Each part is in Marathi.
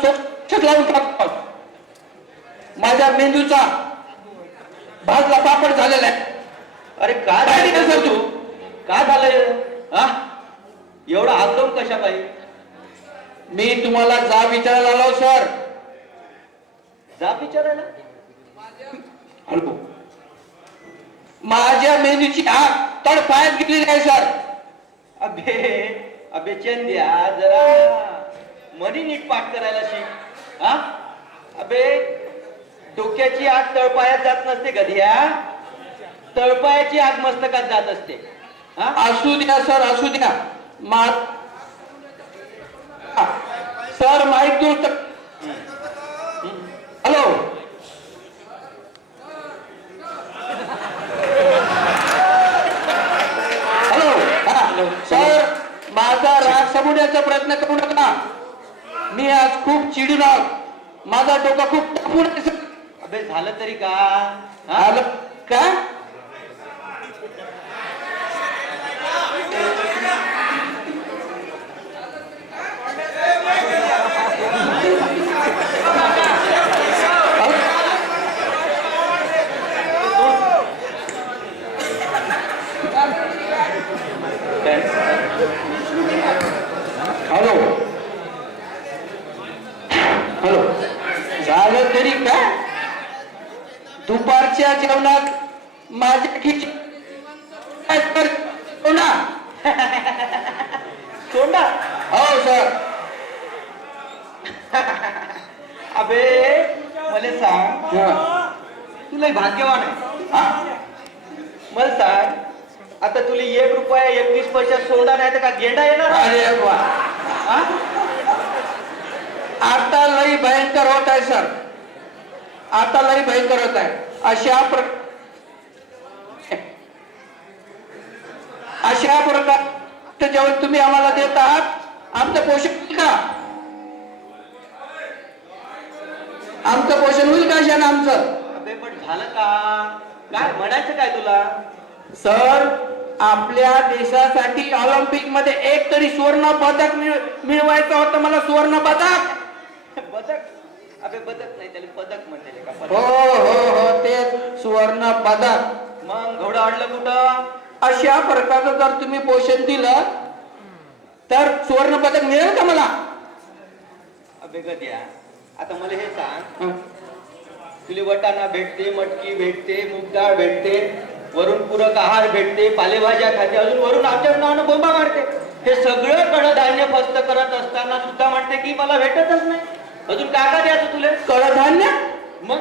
स्वच्छ लावून टाकतो. माझ्या मेंदूचा भाजला पापड झालेला आहे. अरे का झालं सर तू? का झालंय हा? एवढा आक्रम कशा पाहिजे? मी तुम्हाला जा विचारायला आलो सर. जा विचारायला? हॅलो, माझ्या मेंदूची आग तडफायत गेलेली आहे सर. अबे अबे चंद्या, जरा मनी नीट पाठ करायला शिक. हा अबे, डोक्याची आग तळपायात जात नसते गध्या, तळपायाची आग मस्तकात जात असते. हा असू द्या सर, असू द्या. सर माईक दुरुस्त. हॅलो, हॅलो सर, माझा राग समजण्याचा प्रयत्न करू नका. मी आज खूप चिडून आहोत. माझा डोका खूप तापून आहे सर. अबे झालं तरी का? आलं का? हॅलो हॅलो, झालं तरी का? दुपारच्या जेवणात माझ्या खिचडी तोंडा. हो सर. अबे मला सांग, तुला भाग्यवान आहे. मला सांग, आता तुला 1 रुपया 21 पैशात सोडा नाही तर का गेंडा येणार? अरे वा, आता लई भयंकर होत आहे सर. आता लई भयंकर होत आहे. अशा प्रकार जेवण तुम्ही आम्हाला देत आहात, आमचं पोषण होईल का? आमचं पोषण होईल का अशानं आमचं? अबे पण झालं का? काय म्हणायचं काय तुला? सर, आपल्या देशासाठी ऑलिम्पिक मध्ये एक तरी सुवर्ण पदक मिळवायचं होतं मला. सुवर्ण पदक. बदक? अबे बदक नाही, त्याला पदक म्हणते का? हो हो हो, ते सुवर्ण पदक. मग घोडं अडलं कुठं? अशा प्रकारचं जर तुम्ही पोषण दिलं तर सुवर्ण पदक मिळेल का मला? अबे गद्या, आता मला हे सांग, तुला वटाणा भेटते, मटकी भेटते, मूग डाळ भेटते, वरून पूरक आहार भेटते, पालेभाज्या खाते, अजून वरून आमच्या नावानं बोंबा मारते. हे सगळं कडधान्य फस्त करत असताना सुद्धा म्हणते की मला भेटतच नाही. अजून काय काय द्यायचं तुला? कडधान्य? मग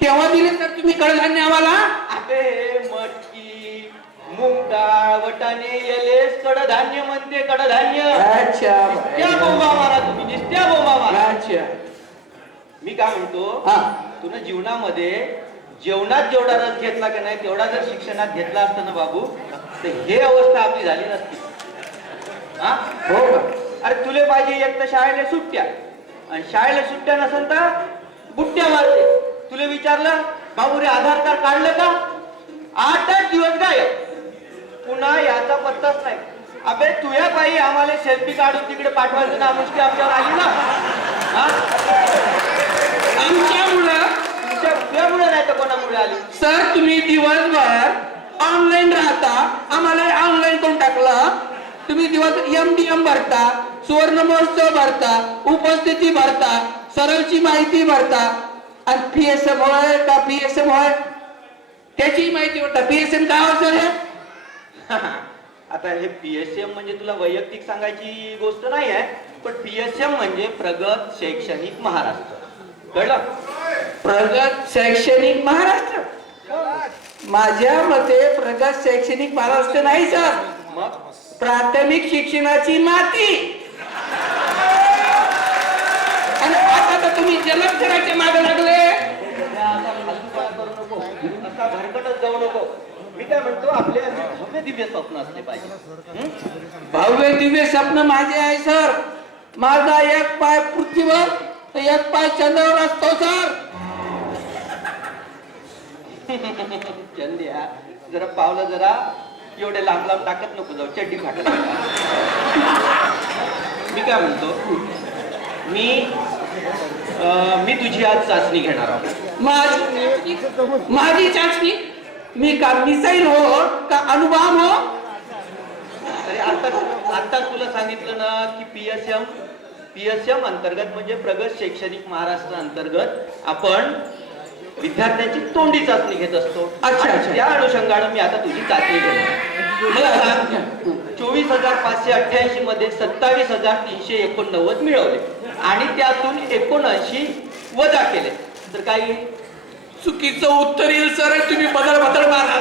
केव्हा दिले तर तुम्ही कडधान्य आम्हाला? अबे मटकी, मूग डाळ, वटाणे यालेच कडधान्य म्हणते. कडधान्य. अच्छा, त्या बोंबा मारा तुम्ही, नुसत्या बोंबा मारा. अच्छा. मी काय म्हणतो, तुला जीवनामध्ये जेवणात जेवढा रस घेतला की नाही तेवढा जर शिक्षणात घेतला असता ना बाबू, तर हे अवस्था आपली झाली नसती. हा हो का? अरे तुले पाहिजे एक तर शाळेला सुट्ट्या, आणि शाळेला सुट्ट्या नसेल तर बुट्ट्या मारते. तुला विचारलं बाबू रे आधार कार्ड काढलं का? 8 दिवस गायब. पुन्हा याचा पत्ताच नाही. अबे तुझ्या पायी आम्हाला सेल्फी काढून तिकडे पाठवायचं ना, मुश्किल आमच्यावर आली ना. तुझ्यामुळे नाही तर कोणामुळे आली? सर, तुम्ही दिवसभर ऑनलाईन राहता, आम्हाला ऑनलाईन करून टाकलं. तुम्ही दिवस MDM भरता, सुवर्ण महोत्सव भरता, उपस्थिती भरता, सरळची माहिती भरता, आणि PSM होय का PSM होय त्याची माहिती होता. PSM काय होतं हे? आता हे PSM म्हणजे तुला वैयक्तिक सांगायची गोष्ट नाही आहे, पण PSM म्हणजे प्रगत शैक्षणिक महाराष्ट्र. कळलं? प्रगत शैक्षणिक महाराष्ट्र? माझ्या मते प्रगत शैक्षणिक महाराष्ट्र नाही सर, मग प्राथमिक शिक्षणाची माती. आणि आता तर तुम्ही जलक्षराच्या मागे लागले. असा भरकटच जाऊ नको. मी काय म्हणतो, आपले भव्य दिव्य स्वप्न असले पाहिजे. भव्य दिव्य स्वप्न माझे आहे सर. माझा एक पाय पृथ्वीवर तर एक पाय चंद्रावर असतो सर. चंद्या, जरा पावलं जरा एवढे लांब लांब टाकत नको जाऊ, चड्डी फाटत. मी काय म्हणतो, मी मी तुझी आज चाचणी घेणार आहोत. माझी चाचणी? मी का मिसाईल हो का अणुबॉम्ब हो? अरे आता तुला सांगितलं ना की पीएसएम अंतर्गत म्हणजे प्रगत शैक्षणिक महाराष्ट्र अंतर्गत आपण विद्यार्थ्यांची तोंडी चाचणी घेत असतो. अच्छा, आणि अच्छा. त्या अनुषंगाने मी आता तुझी चाचणी घेणार. मला सांग, 24,588 मध्ये 27,389 मिळवले आणि त्यातून 79 वजा केले तर काही चुकीचं उत्तर येईल सर. तुम्ही बदल मारा.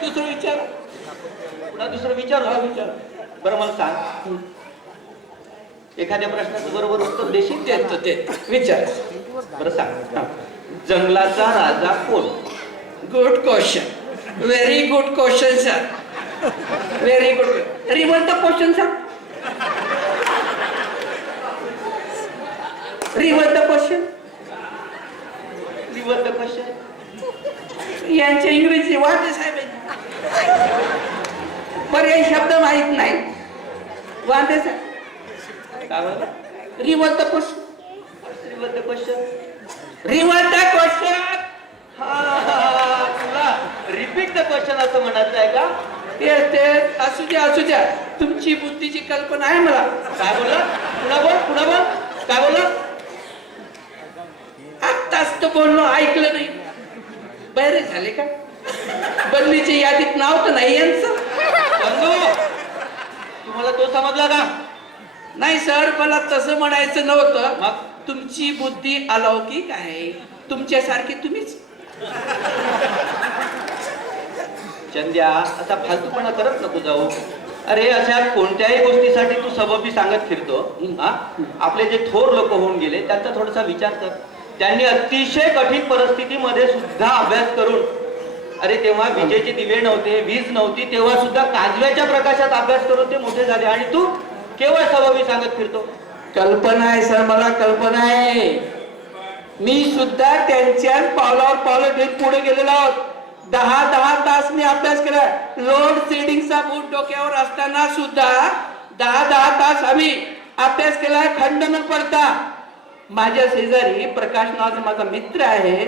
दुसरं विचार. पुन्हा दुसरं विचार. बरं मला सांग, एखाद्या प्रश्नाचं बरोबर उत्तर देशील? ते विचार. बरं सांग, जंगलाचा राजा कोण? Good question. Very good question sir. Very good. Reverse the question sir. Reverse the question. Reverse the question. यांचे इंग्रजी वाटते साहेब. पर्याय शब्द माहित नाही. वांदे सर. काय म्हणलं? Reverse the question. Reverse the question. Reverse the question. तुला रिपीट द क्वेश्चन असं म्हणायचं आहे का? ते असू द्या. तुमची बुद्धीची कल्पना आहे मला. काय बोलला? पुन्हा बोल. काय बोलला? आत्ताच तर बोललो, ऐकलं नाही. बरे झाले का? बदलीच्या यादीत नाव तर नाही यांचं. बंधू, तुम्हाला तो समजला का? नाही सर, मला तसं म्हणायचं नव्हतं. मग? तुमची बुद्धी अलौकिक आहे. तुमच्यासारखी तुम्हीच. चंद्या, असा फालतूपणा करत नको जाऊ. अरे अशा कोणत्याही गोष्टीसाठी तू सबबी सांगत फिरतो. आपले जे थोर लोक होऊन गेले त्यांचा थोडासा विचार कर. त्यांनी अतिशय कठीण परिस्थितीमध्ये सुद्धा अभ्यास करून, अरे तेव्हा विजेचे दिवे नव्हते, वीज नव्हती, तेव्हा सुद्धा काजव्याच्या प्रकाशात अभ्यास करून ते मोठे झाले आणि तू केवळ सबबी सांगत फिरतो. कल्पना आहे सर, मला कल्पना आहे. मी सुद्धा त्यांच्याच पावलावर पावलं घेऊन पुढे गेलेलो आहोत. 10 तास मी अभ्यास केला. लोड शेडिंगचा बूट डोक्यावर असताना सुद्धा 10 तास आम्ही अभ्यास केला, खंड न पडता. माझ्या शेजारी प्रकाश नावाचा माझा मित्र आहे,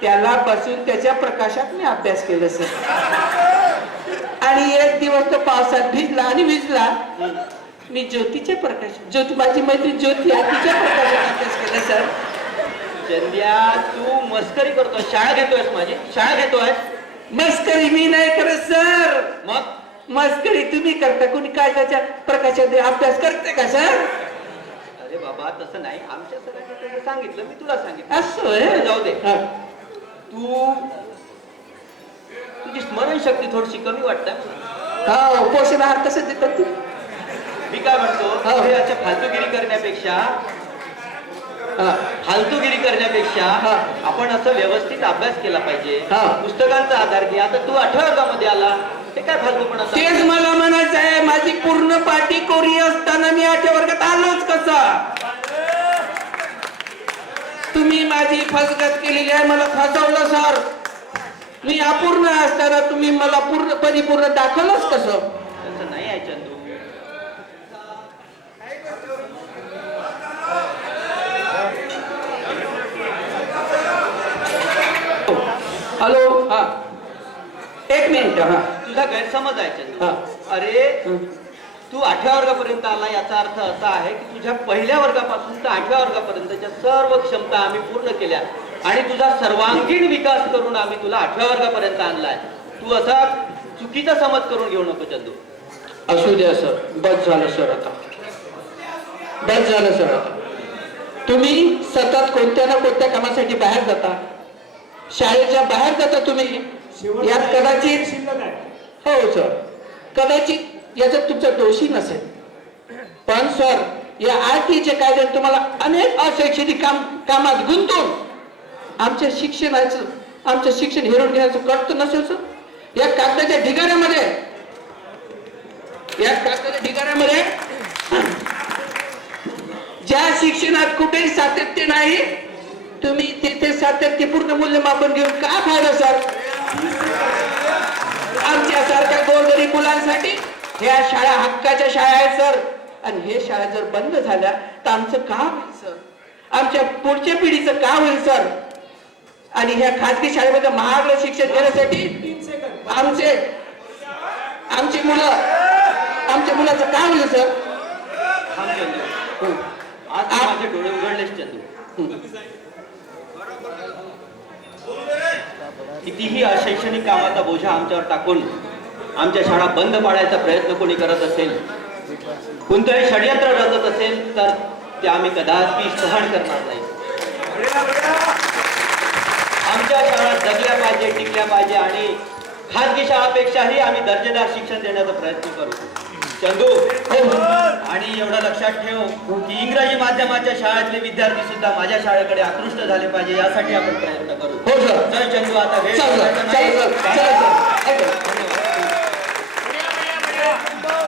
त्याला बसून त्याच्या प्रकाशात मी अभ्यास केला सर. आणि एक दिवस तो पावसात भिजला आणि विजला. मी ज्योतीच्या प्रकाशात, ज्योती माझी मैत्री ज्योती आहे, तिच्या प्रकाशात अभ्यास केला सर. चंद्या, तू मस्करी करतोय. शाळा घेतोयस माझी? शाळा घेतोय? मस्करी मी नाही करत सर. मग मस्करी तुम्ही करता. कोणी काय त्याच्या प्रकाशात अभ्यास करते का सर? अरे बाबा, तसं नाही. आमच्या सगळ्यांनी सांगितलं, मी तुला सांगितलं. असं आहे? जाऊ दे. तुझी स्मरणशक्ती थोडीशी कमी वाटते. हा, पोषण आहार कसं देतात तू? मी काय म्हणतो, हे अशा फालतूगिरी करण्यापेक्षा आपण असं व्यवस्थित अभ्यास केला पाहिजे. पुस्तकांचा आधार घे. आता तू 8व्या वर्गामध्ये आला, हे काय फालतूपणा? तेच मला म्हणायचं आहे. माझी पूर्ण पाठी कोरी असताना मी 8व्या वर्गात आलोच कसा? तुम्ही माझी फसगत केलेली आहे, मला फसवलं सर. मी अपूर्ण असताना तुम्ही मला परिपूर्ण दाखवलंच कसं? तसं नाही आहे चंदू. हॅलो. हा, एक मिनिट. हा, तुझा गैरसमज आहे चंदू. हा. अरे तू 8व्या वर्गापर्यंत आला, याचा अर्थ असा आहे की तुझ्या पहिल्या वर्गापासून तर 8व्या वर्गापर्यंतच्या सर्व क्षमता आम्ही पूर्ण केल्या आणि तुझा सर्वांगीण विकास करून आम्ही तुला 8व्या वर्गापर्यंत आणलाय. तू असा चुकीचा समज करून घेऊ नको चंदू. असू द्या सर, बस झालं सर. आता बस झालं सर. आता तुम्ही सतत कोणत्या ना कोणत्या कामासाठी बाहेर जाता, शाळेच्या बाहेर जाता तुम्ही. यात कदाचित, हो सर, कदाचित याच्यात तुमचा दोषी नसेल. पण सर, या RTच्या कायद्याने तुम्हाला अनेक अशैक्षणिक कामात गुंतून आमच्या शिक्षण हिरवून घेण्याचं कष्ट नसेल सर. या कागदाच्या ढिगाऱ्यामध्ये ज्या शिक्षणात कुठेही सातत्य नाही, तुम्ही तिथे सातत्यपूर्ण मूल्यमापन घेऊन काय फायदा सर? आमच्यासारख्या गोरगरीब मुलांसाठी ह्या शाळा हक्काच्या शाळा आहेत सर. आणि हे शाळा जर बंद झाल्या तर आमचं काय होईल सर? आमच्या पुढच्या पिढीचं काय होईल सर? आणि ह्या खाजगी शाळेमध्ये महागडं शिक्षण घेण्यासाठी आमचे आमची मुलं आमच्या मुलाचं काय होईल सर? थांब चंदू. आज तू माझे डोळे उघडलेस चंदू. कितीही अशैक्षणिक कामाचा बोजा आमच्यावर टाकून आमच्या शाळा बंद पाडायचा प्रयत्न कोणी करत असेल, कोणतंही षडयंत्र रचत असेल, तर ते आम्ही कदापि सहन करणार नाही. आमच्या शाळा जगल्या पाहिजे, टिकल्या पाहिजे आणि खाजगी शाळापेक्षाही आम्ही दर्जेदार शिक्षण देण्याचा प्रयत्न करू. चंदू, आणि एवढं लक्षात ठेव की इंग्रजी माध्यमाच्या शाळेतले विद्यार्थी सुद्धा माझ्या शाळेकडे आकृष्ट झाले पाहिजे, यासाठी आपण प्रयत्न करू. हो सर. चल चंदू, आता वेळ चल सर, घालवायचा चल नाही. सर, चल सर.